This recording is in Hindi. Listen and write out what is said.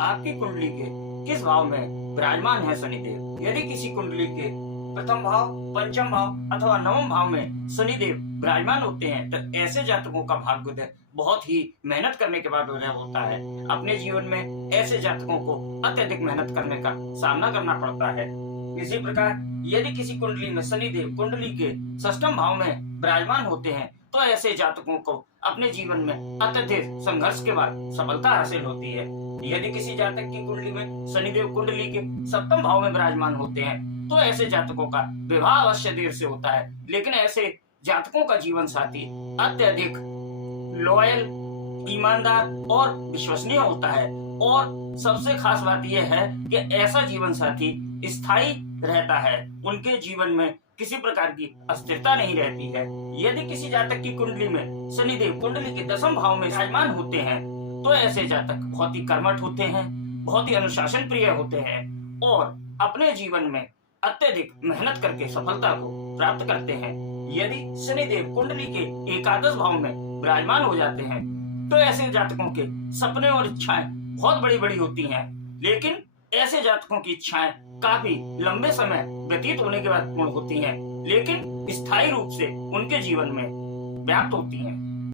आपकी कुंडली के किस भाव में विराजमान है शनिदेव। यदि किसी कुंडली के प्रथम भाव, पंचम भाव अथवा नवम भाव में शनिदेव विराजमान होते हैं तो ऐसे जातकों का भाग्योदय बहुत ही मेहनत करने के बाद उदय होता है। अपने जीवन में ऐसे जातकों को अत्यधिक मेहनत करने का सामना करना पड़ता है। इसी प्रकार यदि किसी कुंडली में शनिदेव कुंडली के षष्ठम भाव में विराजमान होते हैं तो ऐसे जातकों को अपने जीवन में अत्यधिक संघर्ष के बाद सफलता हासिल होती है। यदि किसी जातक की कुंडली में शनिदेव कुंडली के सप्तम भाव में विराजमान होते हैं तो ऐसे जातकों का विवाह अवश्य देर से होता है, लेकिन ऐसे जातकों का जीवन साथी अत्यधिक लॉयल, ईमानदार और विश्वसनीय होता है। और सबसे खास बात यह है कि ऐसा जीवन साथी स्थायी रहता है, उनके जीवन में किसी प्रकार की अस्थिरता नहीं रहती है। यदि किसी जातक की कुंडली में शनिदेव कुंडली के दसम भाव में विराजमान होते हैं तो ऐसे जातक बहुत ही कर्मठ होते हैं, बहुत ही अनुशासन प्रिय होते हैं और अपने जीवन में अत्यधिक मेहनत करके सफलता को प्राप्त करते हैं। यदि शनिदेव कुंडली के एकादश भाव में विराजमान हो जाते हैं तो ऐसे जातकों के सपने और इच्छाएं बहुत बड़ी बड़ी होती हैं, लेकिन ऐसे जातकों की इच्छाएं काफी लंबे समय व्यतीत होने के बाद पूर्ण होती हैं, लेकिन स्थायी रूप से उनके जीवन में व्याप्त होती हैं।